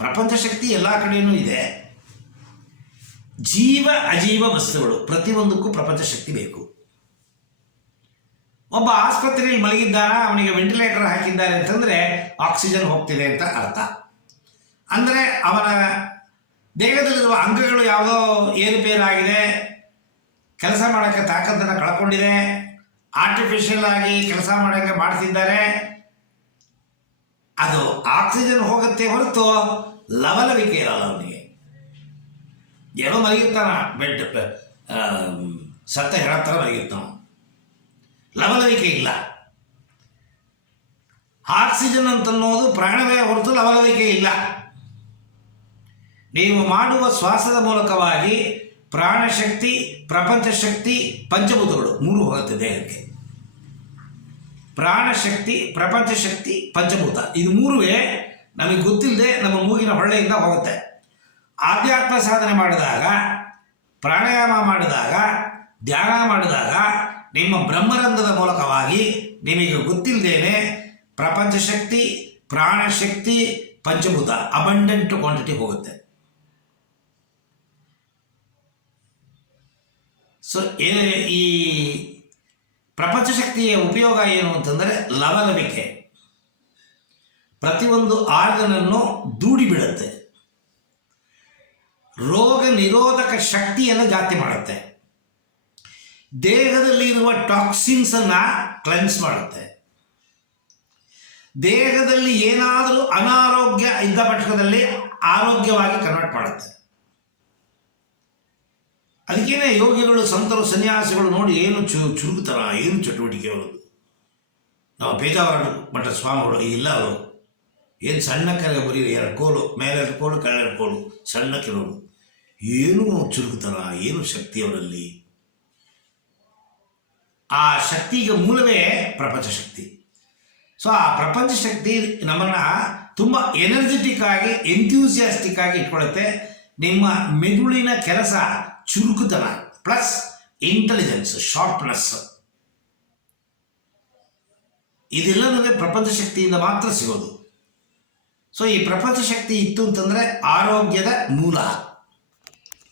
ಪ್ರಪಂಚ ಶಕ್ತಿ ಎಲ್ಲ ಕಡೆಯೂ ಇದೆ. ಜೀವ ಅಜೀವ ವಸ್ತುಗಳು ಪ್ರತಿಯೊಂದಕ್ಕೂ ಪ್ರಪಂಚ ಶಕ್ತಿ ಬೇಕು. ಒಬ್ಬ ಆಸ್ಪತ್ರೆಯಲ್ಲಿ ಮಲಗಿದ್ದಾನ, ಅವನಿಗೆ ವೆಂಟಿಲೇಟರ್ ಹಾಕಿದ್ದಾರೆ ಅಂತಂದರೆ ಆಕ್ಸಿಜನ್ ಹೋಗ್ತಿದೆ ಅಂತ ಅರ್ಥ. ಅಂದರೆ ಅವನ ದೇಹದಲ್ಲಿರುವ ಅಂಗಗಳು ಯಾವುದೋ ಏರುಪೇರಾಗಿದೆ, ಕೆಲಸ ಮಾಡೋಕ್ಕೆ ತಾಕತ್ತನ್ನು ಕಳ್ಕೊಂಡಿದೆ, ಆರ್ಟಿಫಿಷಿಯಲ್ ಆಗಿ ಕೆಲಸ ಮಾಡೋಕ್ಕೆ ಮಾಡ್ತಿದ್ದಾರೆ. ಅದು ಆಕ್ಸಿಜನ್ ಹೋಗುತ್ತೆ ಹೊರತು ಲವಲವಿಕೆ ಇರಲ್ಲ ಅವನಿಗೆ. ಏನೋ ಮಲಗಿರ್ತಾನ, ಬೆಡ್ ಸತ್ತ ಹೇಳೋ ಥರ ಮಲಗಿರ್ತಾನ, ಲವಲವಿಕೆ ಇಲ್ಲ. ಆಕ್ಸಿಜನ್ ಅಂತನ್ನೋದು ಪ್ರಾಣವೇ ಹೊರತು ಲವಲವಿಕೆ ಇಲ್ಲ. ನೀವು ಮಾಡುವ ಶ್ವಾಸದ ಮೂಲಕವಾಗಿ ಪ್ರಾಣಶಕ್ತಿ, ಪ್ರಪಂಚ ಶಕ್ತಿ, ಪಂಚಭೂತಗಳು ಮೂರು ಹೋಗುತ್ತೆ ದೇಹಕ್ಕೆ. ಪ್ರಾಣಶಕ್ತಿ, ಪ್ರಪಂಚ ಶಕ್ತಿ, ಪಂಚಭೂತ, ಇದು ಮೂರುವೇ ನಮಗೆ ಗೊತ್ತಿಲ್ಲದೆ ನಮ್ಮ ಮೂಗಿನ ಹೊಳ್ಳೆಯಿಂದ ಹೋಗುತ್ತೆ. ಆಧ್ಯಾತ್ಮ ಸಾಧನೆ ಮಾಡಿದಾಗ, ಪ್ರಾಣಾಯಾಮ ಮಾಡಿದಾಗ, ಧ್ಯಾನ ಮಾಡಿದಾಗ ನಿಮ್ಮ ಬ್ರಹ್ಮರಂಧ್ರದ ಮೂಲಕವಾಗಿ ನಿಮಗೆ ಗೊತ್ತಿಲ್ಲದೇನೆ ಪ್ರಪಂಚ ಶಕ್ತಿ, ಪ್ರಾಣಶಕ್ತಿ, ಪಂಚಭೂತ ಅಬಂಡೆಂಟ್ ಕ್ವಾಂಟಿಟಿ ಹೋಗುತ್ತೆ. ಸೊ ಈ ಪ್ರಪಂಚ ಶಕ್ತಿಯ ಉಪಯೋಗ ಏನು ಅಂತಂದರೆ ಲವಲವಿಕೆ. ಪ್ರತಿಯೊಂದು ಆರ್ಗನನ್ನು ದೂಡಿ ಬಿಡುತ್ತೆ, ರೋಗ ನಿರೋಧಕ ಶಕ್ತಿಯನ್ನು ಜಾಸ್ತಿ ಮಾಡುತ್ತೆ, ದೇಹದಲ್ಲಿರುವ ಟಾಕ್ಸಿನ್ಸನ್ನು ಕ್ಲೆನ್ಸ್ ಮಾಡುತ್ತೆ, ದೇಹದಲ್ಲಿ ಏನಾದರೂ ಅನಾರೋಗ್ಯ ಇದ್ದ ಪಕ್ಷದಲ್ಲಿ ಆರೋಗ್ಯವಾಗಿ ಕನ್ವರ್ಟ್ ಮಾಡುತ್ತೆ. ಅದಕ್ಕೇನೆ ಯೋಗಿಗಳು, ಸಂತರು, ಸನ್ಯಾಸಿಗಳು ನೋಡಿ ಏನು ಚುರುಗುತರ, ಏನು ಚಟುವಟಿಕೆ ಅವರದು. ನಾವು ಪೇಜಾವರ ಮಠ ಸ್ವಾಮಿಗಳು ಇಲ್ಲ, ಅವರು ಏನು ಸಣ್ಣಕ್ಕೆ ಬರೀ 2 ಕೋಲು, ಮೇಲೆ 2 ಕೋಲು, ಕೆಳ 2 ಕೋಲು, ಸಣ್ಣಕ್ಕಿರೋರು. ಏನು ಚುರುಗುತರ, ಏನು ಶಕ್ತಿ ಅವರಲ್ಲಿ. ಆ ಶಕ್ತಿಗೆ ಮೂಲವೇ ಪ್ರಪಂಚ ಶಕ್ತಿ. ಸೊ ಆ ಪ್ರಪಂಚ ಶಕ್ತಿ ನಮ್ಮನ್ನು ತುಂಬ ಎನರ್ಜೆಟಿಕ್ ಆಗಿ, ಎಂಥ್ಯೂಸಿಯಾಸ್ಟಿಕ್ ಆಗಿ ಇಟ್ಕೊಳ್ಳುತ್ತೆ. ನಿಮ್ಮ ಮೆದುಳಿನ ಕೆಲಸ ಚುರುಕುತನ ಪ್ಲಸ್ ಇಂಟೆಲಿಜೆನ್ಸ್, ಶಾರ್ಪ್ನೆಸ್, ಇದೆಲ್ಲ ನಮಗೆ ಪ್ರಪಂಚ ಶಕ್ತಿಯಿಂದ ಮಾತ್ರ ಸಿಗೋದು. ಸೊ ಈ ಪ್ರಪಂಚ ಶಕ್ತಿ ಇತ್ತು ಅಂತಂದರೆ ಆರೋಗ್ಯದ ಮೂಲ.